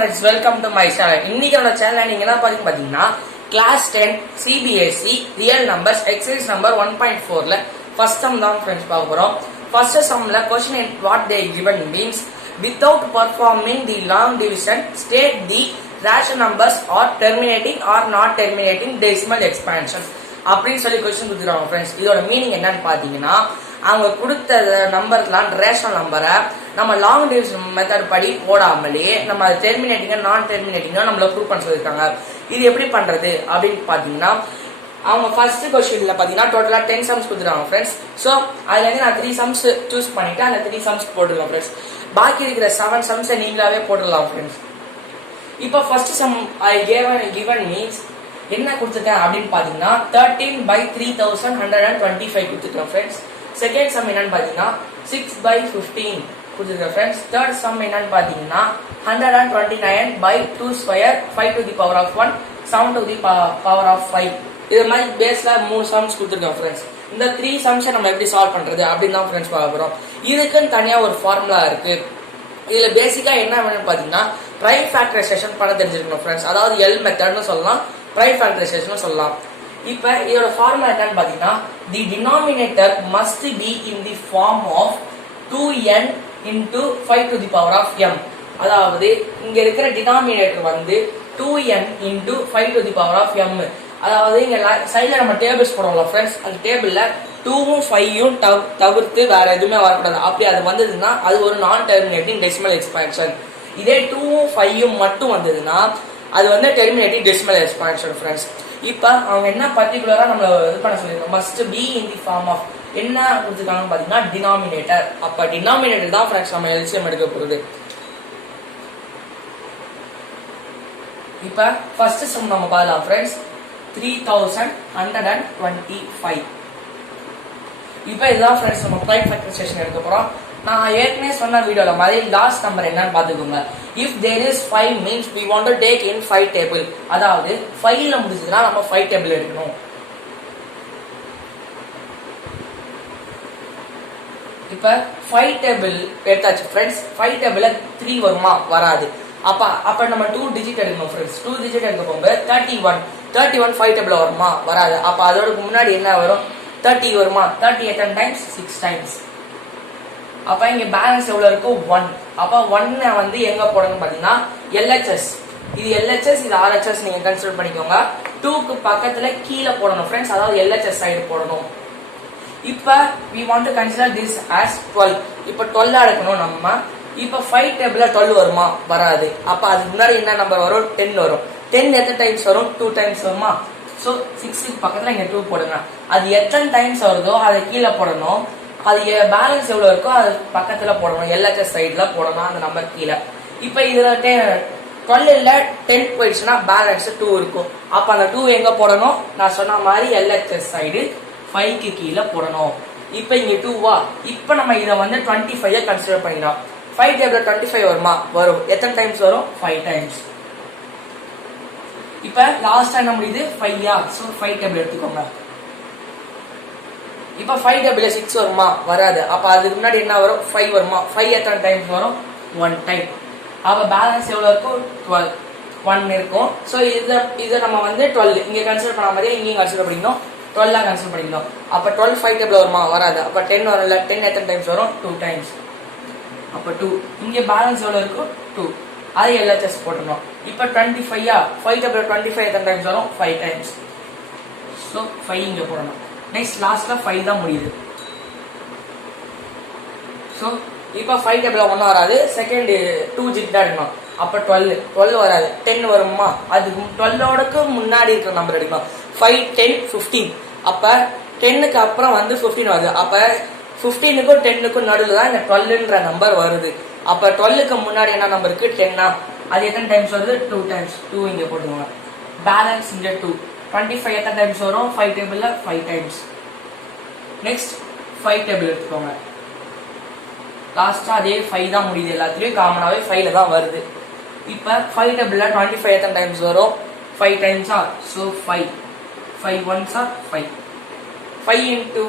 friends, welcome to my channel. இன்னைக்கு நம்ம சேனல்ல நீங்க என்ன பாத்தீங்கன்னா class 10 CBSE real numbers exercise number 1.4 ல first sum தான் friends பார்க்க போறோம். First sumல question in what they given means without performing the long division state the rational numbers or terminating or not terminating decimal expansion அப்படின்னு சொல்லி question கொடுத்துறாங்க friends. இதோட meaning என்னன்னு பாத்தீங்கன்னா அவங்க கொடுத்த நம்பர்லாம் ரேஷனல் நம்பரை நம்ம லாங் டிவிஷன் மெத்தட் படி போடாமலே நம்ம அது டெர்மினேட்டிங்கா நான் டெர்மினேட்டிங்கா நம்மள ப்ரூவ் பண்ண சொல்லியிருக்காங்க. இது எப்படி பண்றது அப்படின்னு பாத்தீங்கன்னா அவங்க ஃபர்ஸ்ட் क्वेश्चनல பாத்தீங்கன்னா டோட்டலா 10 சம்ஸ் கொடுத்துறாங்க फ्रेंड्स. சோ அதுல இருந்து நான் 3 சம்ஸ் சூஸ் பண்ணிட்டு அந்த 3 சம்ஸ் போட்டுறேன் फ्रेंड्स. பாக்கி இருக்கிற 7 சம்ஸ் நீங்களாவே போடலாம் फ्रेंड्स. இப்போ first some I given means என்ன கொடுத்துட்டேன் அப்படின்னு பாத்தீங்கன்னா 13/3125 கொடுத்துட்டேன் फ्रेंड्स. செகண்ட் சம் என்னன்னு பாத்தீங்கன்னா 6/15 கொடுத்துருக்கேன் फ्रेंड्स. தேர்ட் சம் என்னன்னு பாத்தீங்கன்னா 129/2 square 5 to the power of 1 7 to the power of 5. இது மாதிரி பேஸ்ல 3 சம்ஸ் கொடுத்துருக்கேன் फ्रेंड्स. இந்த 3 சம்ஸை நம்ம எப்படி சால்வ் பண்றது அப்படின்னு தான் फ्रेंड्स பார்க்க போறோம். இதுக்குன்னு தனியா ஒரு ஃபார்முலா இருக்கு. இதுல பேசிக்கா என்ன வேணும்னு பாத்தீங்கன்னா பிரைம் ஃபேக்டரைசேஷன் பண்ண தெரிஞ்சிருக்கணும் फ्रेंड्स. அதாவது எல் மெத்தட்னு சொல்லலாம், பிரைம் ஃபேக்டரைசேஷன் சொல்லலாம். இப்ப இதோட ஃபார்முலா என்னன்னு பாத்தீங்கன்னா the denominator must be in the form of 2n into 5 to the power of m. அதாவது இங்க இருக்கிற டினாமினேட்டர் வந்து 2n into 5 to the power of m. அதாவது இங்க சைடுல நம்ம டேபிள்ஸ் போடுவோம்ல फ्रेंड्स, அந்த டேபிள்ல 2ம் 5ம் தவிர்த்து வேற எதுவுமே வரக்கூடாது. அப்படி அது வந்ததுன்னா அது ஒரு நான் டெர்மினேட்டிங் டெசிமல் எக்ஸ்பான்ஷன். இதே 2ம் 5ம் மட்டும் வந்ததுன்னா அது வந்து டெர்மினேட்டிங் டெசிமல் எக்ஸ்பான்ஷன் फ्रेंड्स. இப்ப அவங்க என்ன பர்டிகுலரா நம்ம இது பண்ண சொல்லிருக்கோம், must be in the form of என்ன கொடுத்துருக்காங்கன்னு பாத்தீங்கன்னா டினாமினேட்டர். அப்ப டினாமினேட்டர் தான் फ्रेंड्स நம்ம எல்சிஎம் எடுக்க போகுது. இப்ப ஃபர்ஸ்ட் சம் நம்ம பார்க்கலாம் फ्रेंड्स. 3125. இப்ப இதுதான் फ्रेंड्स நம்ம பிரைம் ஃபேக்டரைசேஷன் எடுக்க போறோம். நான் ஏற்கனவே சொன்ன வீடியோல மாதிரி லாஸ்ட் நம்பர் என்னன்னு பாத்துக்கோங்க. if there is 5 means we want to take in 5 table. அதாவது 5ல முடிஞ்சதுன்னா நம்ம 5 டேபிள் எடுக்கணும். இப்ப 5 டேபிள் எடுத்தாச்சு फ्रेंड्स. 5 டேபிள்ல 3 வருமா? வராது. அப்ப நம்ம 2 டிஜிட் எடுக்கணும் फ्रेंड्स. 2 டிஜிட் எடுக்க போகும்போது 31 5 டேபிள்ல வருமா? வராது. அப்ப அதோட முன்னாடி என்ன வரும்? 30 வருமா? 30 எத்தனை டைம்ஸ்? 6 டைம்ஸ். அப்ப இங்க பேலன்ஸ் எவ்வளவு இருக்கும்? 1. அப்ப 1 வந்து எங்க போடணும் பாத்தீங்கன்னா LHS. இது LHS, இது RHS நீங்க கன்சிடர் பண்ணிக்கோங்க. 2க்கு பக்கத்துல கீழே போடணும் फ्रेंड्स, அதாவது LHS சைடு போடணும். இப்ப we want to consider this as 12. இப்ப 12 எடுக்கணும் நம்ம. இப்ப 5 டேபிள்ல 12 வருமா? வராது. அப்ப அதுக்கு முன்னாடி என்ன நம்பர் வரும்? 10 வரும். 10 எத்தனை டைம்ஸ் வரும்? 2 டைம்ஸ் வருமா? சோ 6க்கு பக்கத்துல இங்க 2 போடுங்க. அது எத்தனை டைம்ஸ் வருதோ அதை கீழே போடணும். அது பேலன்ஸ் எவ்வளவு இருக்கோ அது பக்கத்துல போடணும், LHS சைடுல போடணும் அந்த நம்பர் கீழே. இப்ப இதுல 12ல 10 போயிடுச்சுன்னா பேலன்ஸ் 2 இருக்கும். அப்ப அந்த 2 எங்க போடணும்? நான் சொன்ன மாதிரி LHS சைடு 5க்கு கீழே போடணும். இப்ப இங்க 2வா? இப்ப நம்ம இத வந்து 25 கன்சிடர் பண்ணிடலாம். 5 டேபிள்ல 25 வருமா? வரும். எத்தனை டைம்ஸ் வரும்? 5 டைம்ஸ். இப்ப லாஸ்ட் என்ன முடியுது? 5யா? சோ 5 டேபிள் எடுத்துக்கோங்க. இப்ப 5 டேபிள்ல 6 வருமா? வராது. அப்ப அதுக்கு முன்னாடி என்ன வரும்? 5 வருமா? 5 எத்தனை டைம்ஸ் வரும்? 1 டைம். அப்ப பேலன்ஸ் எவ்வளவு இருக்கும்? 12. 1 இருக்கும். சோ இத நம்ம வந்து 12 இங்க கன்சிடர் பண்ண மாதிரி இங்கேயும் கன்சிடர் பண்ணிக்கணும். 12 கன்சிடர் பண்ணிக்கணும். அப்ப 12 5 டேபிள்ல வருமா? வராது. அப்ப 10 வரும்ல. 10 எத்தனை டைம்ஸ் வரும்? 2 டைம்ஸ். அப்ப 2. இங்க பேலன்ஸ் எவ்வளவு இருக்கும்? 2. அது LHS போடணும். இப்ப 25யா? 5 டேபிள்ல 25 எத்தனை டைம்ஸ் வரும்? 5 டைம்ஸ். சோ 5 இங்க போடணும். நெக்ஸ்ட் லாஸ்ட்ல 5 தான் முடியுது. சோ இப்போ 5 டேபிள்ல 1 வராது. செகண்ட் 2 டிஜிட் தான் எடுக்கணும். அப்ப 12 வராது. 10 வருமா? அதுக்கு 12க்கு முன்னாடி இருக்கிற நம்பர் எடுக்கணும். 5 10 15. அப்ப 10க்கு அப்புறம் வந்து 15 வருது. அப்ப 15க்கும் 10க்கும் நடுவுல தான் இந்த 12ன்ற நம்பர் வருது. அப்ப 12க்கு முன்னாடி என்ன நம்பர் இருக்கு? 10. அது எத்தனை டைம்ஸ் வருது? 2 டைம்ஸ். 2 இங்க போட்டுக்கோங்க. பேலன்ஸ் இங்க 2. 25 எத்தனை டைம்ஸ் வரும்? 5 டேபிள்ல 5 டைம்ஸ். நெக்ஸ்ட் 5 டேபிள் எடுத்துக்கோங்க. லாஸ்டா அதே 5 தான் முடியுது. எல்லாத்துலயும் காமனாவே 5ல தான் வருது. இப்ப 5 டேபிள்ல 25 எத்தனை டைம்ஸ் வரும்? 5 டைம்ஸா? So 5 1s are 5. 5 into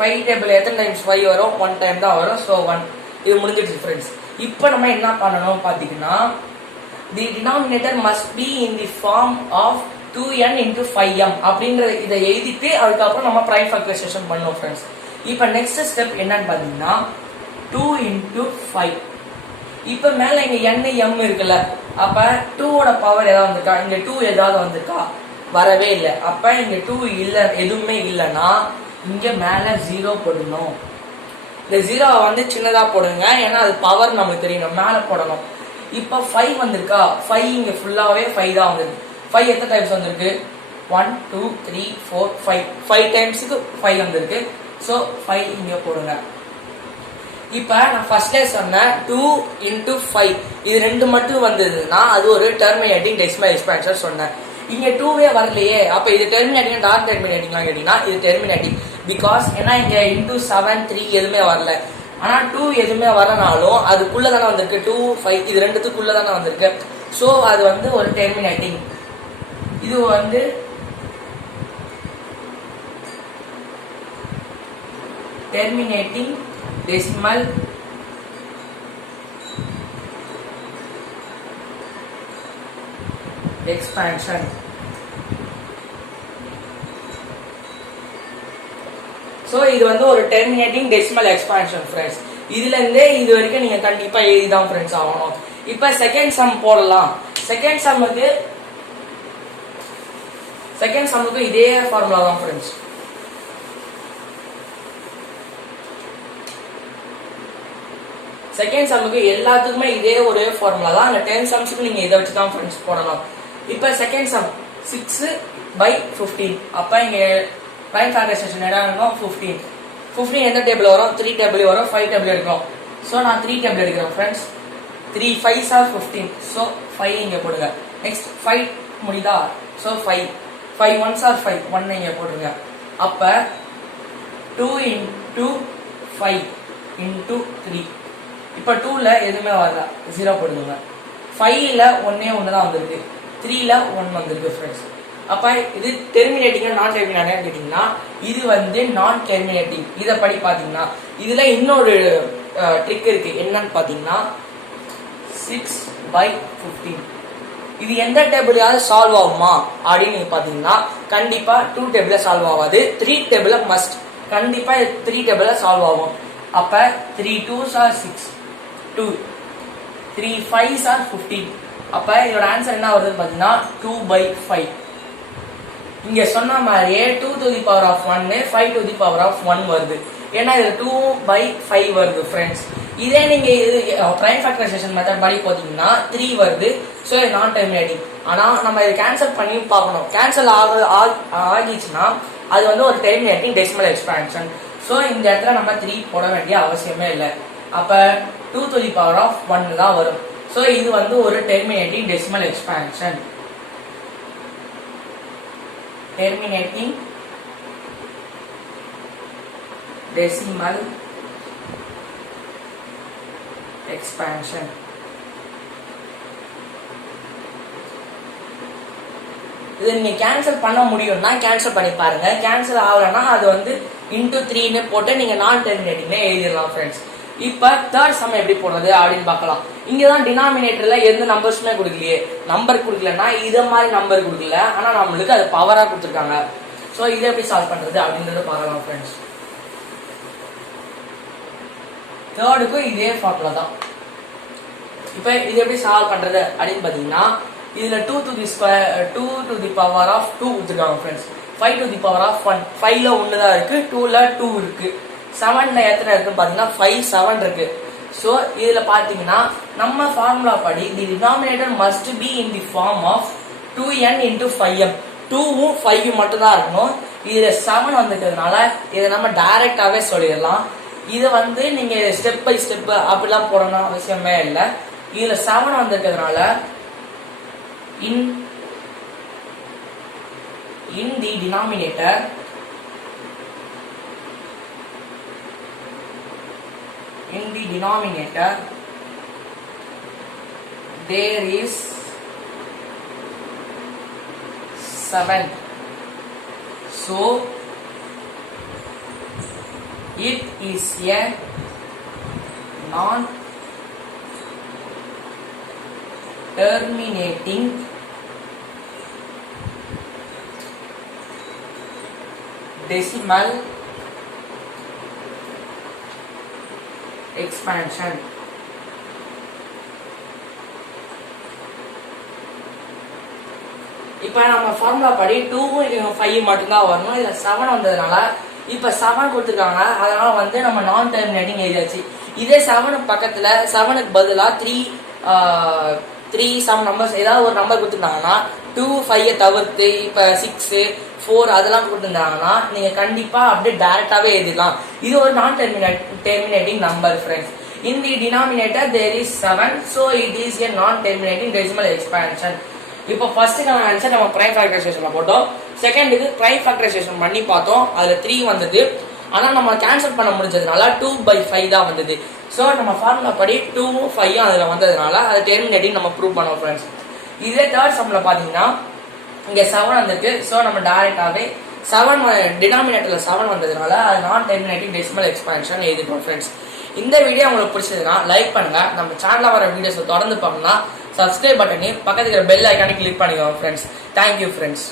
5 table எத்தனை டைம்ஸ் 5 வரும்? 1 டைம் தான் வரும். சோ 1. இது முடிஞ்சிடுச்சு फ्रेंड्स. இப்ப நம்ம என்ன பண்ணணும் பாத்தீங்கன்னா the denominator must be in the form of 2n into 5m அப்படின்ற இதை எழுதிட்டு அதுக்கப்புறம் நம்ம பிரைம் ஃபேக்டரைசேஷன் பண்ணோம் ஃப்ரெண்ட்ஸ். இப்போ நெக்ஸ்ட் ஸ்டெப் என்னன்னு பார்த்தீங்கன்னா 2 into 5. இப்போ மேலே இங்கே n m இருக்குல்ல, அப்போ 2ஓட பவர் ஏதாவது வந்திருக்கா? இங்கே 2 ஏதாவது வந்திருக்கா? வரவே இல்லை. அப்போ இங்கே 2 இல்லை, எதுவுமே இல்லைன்னா இங்கே மேலே 0 போடணும். இந்த 0 வந்து சின்னதாக போடுங்க, ஏன்னா அது பவர் நமக்கு தெரியணும், மேலே போடணும். இப்போ 5 வந்திருக்கா? 5 இங்கே ஃபுல்லாகவே 5 தான் வந்திருக்கு. 5 எத்தனை டைம்ஸ் வந்திருக்கு? 1 2 3 4 5 5 டைம்ஸுக்கு 5 வந்திருக்கு. ஸோ 5 இங்கே போடுங்க. இப்போ நான் ஃபர்ஸ்டே சொன்னேன் 2 into 5 இது ரெண்டு மட்டும் வந்ததுன்னா அது ஒரு டெர்மினேட்டிங் டெசிமல் எக்ஸ்பான்ஷன் சொன்னேன். இங்கே 2வே வரலையே, அப்போ இது டெர்மினேட்டிங் டாட் டெர்மினேட்டிங்லாம் கேட்டிங்கன்னா இது டெர்மினேட்டிங். பிகாஸ் ஏன்னா இங்கே இன்டூ 7 3 எதுவுமே வரல. ஆனால் 2 எதுவுமே வரனாலும் அதுக்குள்ளே தானே வந்திருக்கு. 2 5 இது ரெண்டுத்துக்குள்ளே தானே வந்திருக்கு. ஸோ அது வந்து ஒரு டெர்மினேட்டிங். இது வந்து டெர்மினேட்டிங் டெசிமல் எக்ஸ்பான்ஷன். ஸோ இது வந்து ஒரு டெர்மினேட்டிங் டெசிமல் எக்ஸ்பான்ஷன் ஃப்ரெண்ட்ஸ். இதுல இருந்தே இது வரைக்கும் நீங்க கண்டிப்பா எழுதிதான் ஃப்ரெண்ட்ஸ் ஆகணும். இப்ப செகண்ட் சம் போடலாம். செகண்ட் சம்முக்கு இதே ஃபார்முலா தான் ஃப்ரெண்ட்ஸ். செகண்ட் சம்முக்கு எல்லாத்துக்குமே இதே ஒரே ஃபார்முலா தான். அந்த 10 சம்ஸ்க்கு நீங்க இதை வச்சு தான் ஃப்ரெண்ட்ஸ் போடலாம். இப்ப செகண்ட் சம் 6/15. அப்ப இங்க பிரைம் ஃபேக்டரைசேஷன் என்ன இருக்கும்? 15. 15 எந்த டேபிள் வரும்? 3 டேபிள் வரும், 5 டேபிள் எடுக்கும். ஸோ நான் 3 டேபிள் எடுக்கிறேன் ஃப்ரெண்ட்ஸ். 3 5s are 15. ஸோ 5 இங்கே போடுங்க. நெக்ஸ்ட் 5 முடியுதா? ஸோ 5 1s are 5 1 இங்கே போட்டுருங்க. அப்போ 2 into 5 into 3. இப்போ 2ல எதுவுமே வரல, 0 போடுங்க. 5ல ஒன்னே ஒன்று தான் வந்திருக்கு, 3ல 1 வந்திருக்கு ஃப்ரெண்ட்ஸ். அப்போ இது டெர்மினேட்டிங்கா நான் டெர்மினேட்டிங் கேட்டிங்கன்னா இது வந்து நான் டெர்மினேட்டிங். இதை படி பார்த்தீங்கன்னா இதில் இன்னொரு ட்ரிக் இருக்கு. என்னன்னு பார்த்தீங்கன்னா 6/15 இது எந்த டேபிளாவது சால்வ் ஆகுமா அப்படின்னு பார்த்தீங்கன்னா கண்டிப்பா 2 டேபிள சால்வ் ஆகாது. 3 டேபிள மஸ்ட் கண்டிப்பா 3 டேபிள சால்வ் ஆகும். அப்ப 3 2s are 6 2 3 5s are 15. அப்ப இதோட ஆன்சர் என்ன வருதுன்னு பார்த்தீங்கன்னா 2/5. இங்க சொன்ன மாதிரியே 2 to the power of 1 5 to the power of 1 வருது. ஏன்னா இது 2/5 வருது ஃப்ரெண்ட்ஸ். இதே நீங்க பிரைம் ஃபேக்டரைசேஷன் மெத்தட் படி பார்த்தீங்கன்னா 3 வருது. ஸோ இது நான் டெர்மினேட்டிங். ஆனால் நம்ம இதை கேன்சல் பண்ணி பார்க்கணும். கேன்சல் ஆகிச்சுன்னா அது வந்து ஒரு டெர்மினேட்டிங் டெசிமல் எக்ஸ்பான்ஷன். ஸோ இந்த இடத்துல நம்ம 3 போட வேண்டிய அவசியமே இல்லை. அப்போ 2 to the power of 1 தான் வரும். ஸோ இது வந்து ஒரு terminating decimal expansion. terminating decimal expansion. இது நீங்க கேன்சல் பண்ண முடியும்னா கேன்சல் பண்ணி பாருங்க. கேன்சல் ஆகலன்னா அது வந்து இன்டூ 3ன்னு போட்டு நீங்க நான் டெர்மினேட்டிங்னே எழுதிடலாம் ஃப்ரெண்ட்ஸ். இப்ப தேர்ட் சம் எப்படி போடுறது அப்படின்னு பார்க்கலாம். இங்கதான் டினாமினேட்டர்ல எந்த நம்பர்ஸுமே கொடுக்கலையே. நம்பர் கொடுக்கலன்னா இதை மாதிரி நம்பர் கொடுக்கல, ஆனா நம்மளுக்கு அது பவரா கொடுத்துருக்காங்க. ஸோ இதை எப்படி சால்வ் பண்றது அப்படின்றத பார்க்கலாம் ஃப்ரெண்ட்ஸ். தேர்டுக்கும் இதே ஃபார்முலா தான். இப்ப இது எப்படி சால்வ் பண்றது அப்படின்னு பாத்தீங்கன்னா இதுல 2 to the power of 2 கொடுத்துருக்காங்க friends. 5 to the power of 1. 5ல 1 தான் இருக்கு, 2ல 2 இருக்கு. 7ல எத்தனை இருக்குன்னு பாத்தீங்கன்னா 5 7 இருக்கு. ஸோ இதுல பாத்தீங்கன்னா நம்ம ஃபார்முலா படி the denominator must be in the form of 2n into 5m. 2வும் 5 மட்டும் தான் இருக்கணும். இதுல 7 வந்துட்டதுனால இதை நம்ம டைரக்டாவே சொல்லிடலாம். இதை வந்து நீங்க ஸ்டெப் பை ஸ்டெப் அப்படிலாம் போடணும் அவசியமே இல்லை. இதுல 7 வந்துட்டதுனால in the denominator there is 7. So it is a non terminating decimal expansion. இப்போ நம்ம ஃபார்முலா படி 2 5 மட்டும்தான் வரணும். இதுல 7 வந்ததுனால இப்ப 7 கொடுத்துருக்காங்க, அதனால வந்து நம்ம நான் டெர்மினேட்டிங் எழுதியாச்சு. இதே 7 பக்கத்துல 7க்கு பதிலா 3 சம் நம்பர்ஸ் ஏதாவது ஒரு நம்பர் கொடுத்துருந்தாங்கன்னா 2 5 தவிர்த்து இப்ப 6 4 அதெல்லாம் கொடுத்துருந்தாங்கன்னா நீங்க கண்டிப்பா அப்படியே டைரக்டாவே எழுதிடலாம். இது ஒரு நான் terminating number friends. In the denominator there is 7, so it is a non-terminating decimal expansion. இப்போ ஃபர்ஸ்ட்டுக்கான ஆன்சர் நம்ம பிரைம் ஃபேக்டரைசேஷன்ல போட்டோம், செகண்டுக்கு பிரைம் ஃபேக்டரைசேஷன் பண்ணி பார்த்தோம், அதுல 3 வந்தது. ஆனால் நம்ம கேன்சல் பண்ண முடிஞ்சதுனால 2/5 தான் வந்தது. ஸோ நம்ம ஃபார்முலா படி 2 5 அதில் வந்ததுனால அது டெர்மினேட்டிங் நம்ம ப்ரூவ் பண்ணோம் ஃப்ரெண்ட்ஸ். இதே தேர்ட் சம்மில் பார்த்தீங்கன்னா இங்கே 7 வந்திருக்கு. ஸோ நம்ம டைரக்டாகவே 7 டினாமினேட்டரில் 7 வந்ததுனால அது நான் டெர்மினேட்டிங் டெசிமல் எக்ஸ்பான்ஷன் எழுதிட்டோம் ஃப்ரெண்ட்ஸ். இந்த வீடியோ உங்களுக்கு பிடிச்சதுன்னா லைக் பண்ணுங்க. நம்ம சேனலில் வர வீடியோஸை தொடர்ந்து பார்க்கணும்னா சப்ஸ்கிரைப் பட்டனையும் பக்கத்துக்கு பெல் ஐக்கானே கிளிக் பண்ணிக்கோங்க ஃப்ரெண்ட்ஸ். Thank you friends.